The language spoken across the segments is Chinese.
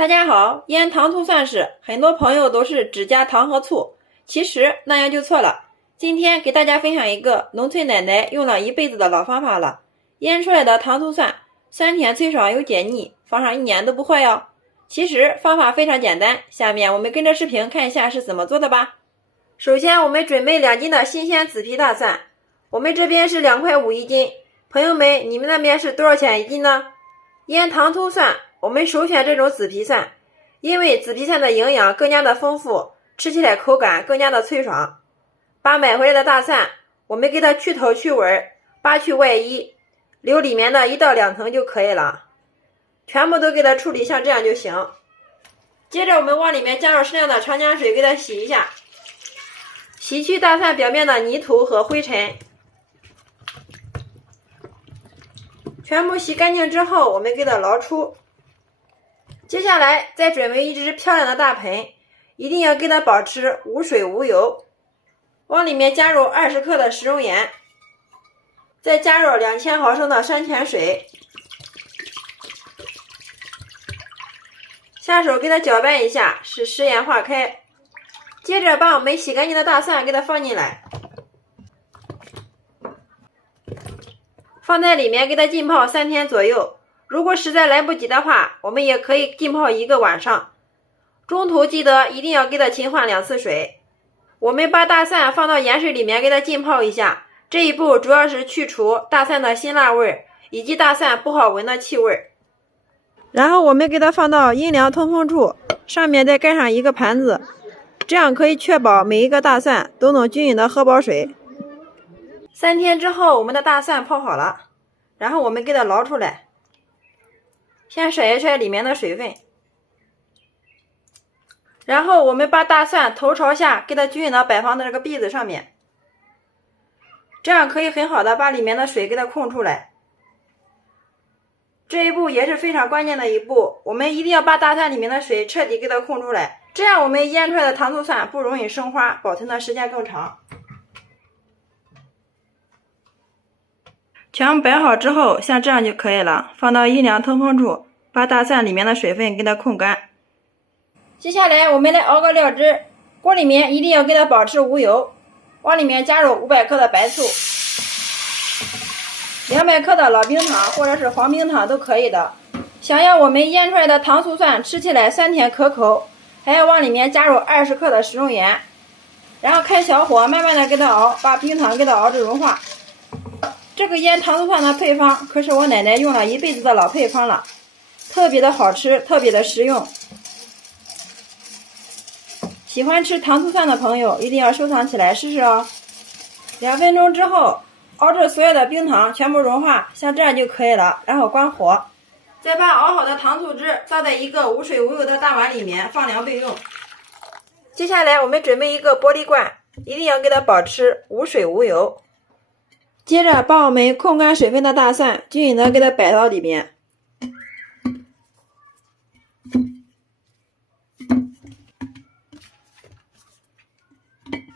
大家好，腌糖醋蒜时，很多朋友都是只加糖和醋，其实那样就错了。今天给大家分享一个农村奶奶用了一辈子的老方法了，腌出来的糖醋蒜，酸甜脆爽又解腻，放上1年都不坏哟。其实方法非常简单，下面我们跟着视频看一下是怎么做的吧。首先我们准备2斤的新鲜紫皮大蒜，我们这边是2块5一斤，朋友们你们那边是多少钱一斤呢？腌糖醋蒜我们首选这种紫皮蒜，因为紫皮蒜的营养更加的丰富，吃起来口感更加的脆爽。把买回来的大蒜，我们给它去头去尾，扒去外衣，留里面的1到2层就可以了，全部都给它处理像这样就行。接着我们往里面加入适量的长江水，给它洗一下，洗去大蒜表面的泥土和灰尘。全部洗干净之后，我们给它捞出。接下来再准备一只漂亮的大盆，一定要给它保持无水无油。往里面加入20克的食用盐，再加入2000毫升的山泉水，下手给它搅拌一下，使食盐化开。接着把我们洗干净的大蒜给它放进来，放在里面给它浸泡3天左右。如果实在来不及的话，我们也可以浸泡1个晚上。中途记得一定要给它勤换2次水。我们把大蒜放到盐水里面给它浸泡一下，这一步主要是去除大蒜的辛辣味以及大蒜不好闻的气味。然后我们给它放到阴凉通风处，上面再盖上1个盘子，这样可以确保每一个大蒜都能均匀的喝饱水。3天之后，我们的大蒜泡好了，然后我们给它捞出来，先甩一甩里面的水分，然后我们把大蒜头朝下给它均匀的摆放在这个篦子上面，这样可以很好的把里面的水给它控出来。这一步也是非常关键的一步，我们一定要把大蒜里面的水彻底给它控出来，这样我们腌出来的糖醋蒜不容易生花，保存的时间更长。全部摆好之后，像这样就可以了，放到阴凉通风处，把大蒜里面的水分给它控干。接下来我们来熬个料汁，锅里面一定要给它保持无油，往里面加入500克的白醋，200克的老冰糖或者是黄冰糖都可以的。想要我们腌出来的糖醋蒜吃起来酸甜可口，还要往里面加入20克的食用盐，然后开小火慢慢的给它熬，把冰糖给它熬至融化。这个腌糖醋蒜的配方可是我奶奶用了一辈子的老配方了，特别的好吃，特别的实用。喜欢吃糖醋蒜的朋友一定要收藏起来试试哦。2分钟之后，熬至所有的冰糖全部融化，像这样就可以了，然后关火。再把熬好的糖醋汁倒在一个无水无油的大碗里面，放凉备用。接下来我们准备一个玻璃罐，一定要给它保持无水无油。接着把我们控干水分的大蒜均匀的给它摆到里面，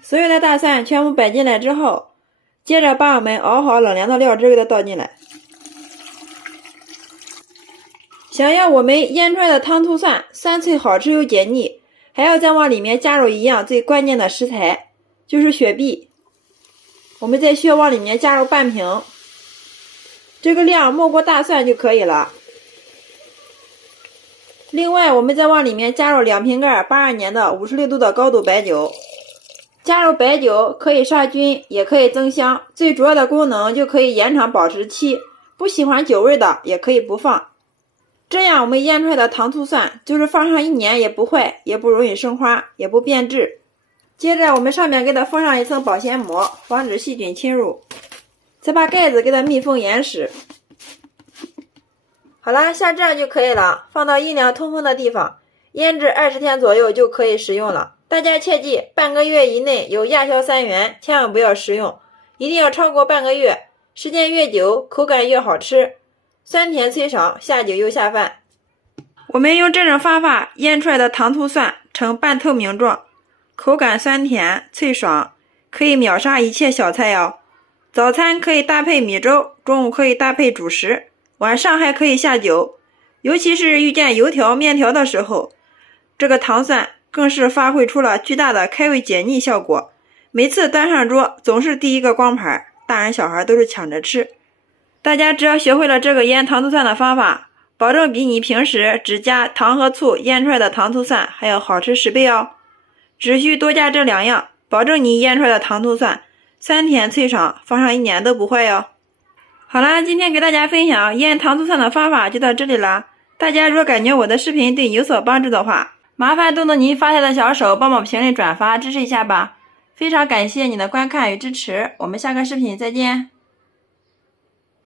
所有的大蒜全部摆进来之后，接着把我们熬好冷凉的料汁给它倒进来。想要我们腌出来的糖醋蒜酸脆好吃又解腻，还要再往里面加入一样最关键的食材，就是雪碧。我们再需要往里面加入半瓶，这个量没过大蒜就可以了。另外我们再往里面加入2瓶盖82年的56度的高度白酒。加入白酒可以杀菌也可以增香，最主要的功能就可以延长保质期，不喜欢酒味的也可以不放。这样我们腌出来的糖醋蒜就是放上1年也不坏，也不容易生花，也不变质。接着我们上面给它封上一层保鲜膜，防止细菌侵入，再把盖子给它密封严实。好啦，像这样就可以了，放到阴凉通风的地方，腌制20天左右就可以食用了。大家切记，半个月以内有亚硝酸盐，千万不要食用，一定要超过半个月，时间越久口感越好吃，酸甜脆爽，下酒又下饭。我们用这种方法腌出来的糖醋蒜呈半透明状，口感酸甜脆爽，可以秒杀一切小菜哦。早餐可以搭配米粥，中午可以搭配主食，晚上还可以下酒。尤其是遇见油条、面条的时候，这个糖蒜更是发挥出了巨大的开胃解腻效果。每次端上桌总是第一个光盘，大人小孩都是抢着吃。大家只要学会了这个腌糖醋蒜的方法，保证比你平时只加糖和醋腌出来的糖醋蒜还要好吃10倍哦。只需多加这2样，保证你腌出来的糖醋蒜酸甜脆爽，放上1年都不坏哟。好啦，今天给大家分享腌糖醋蒜的方法就到这里啦。大家如果感觉我的视频对你有所帮助的话，麻烦动动您发财的小手，帮我评论转发支持一下吧。非常感谢你的观看与支持，我们下个视频再见。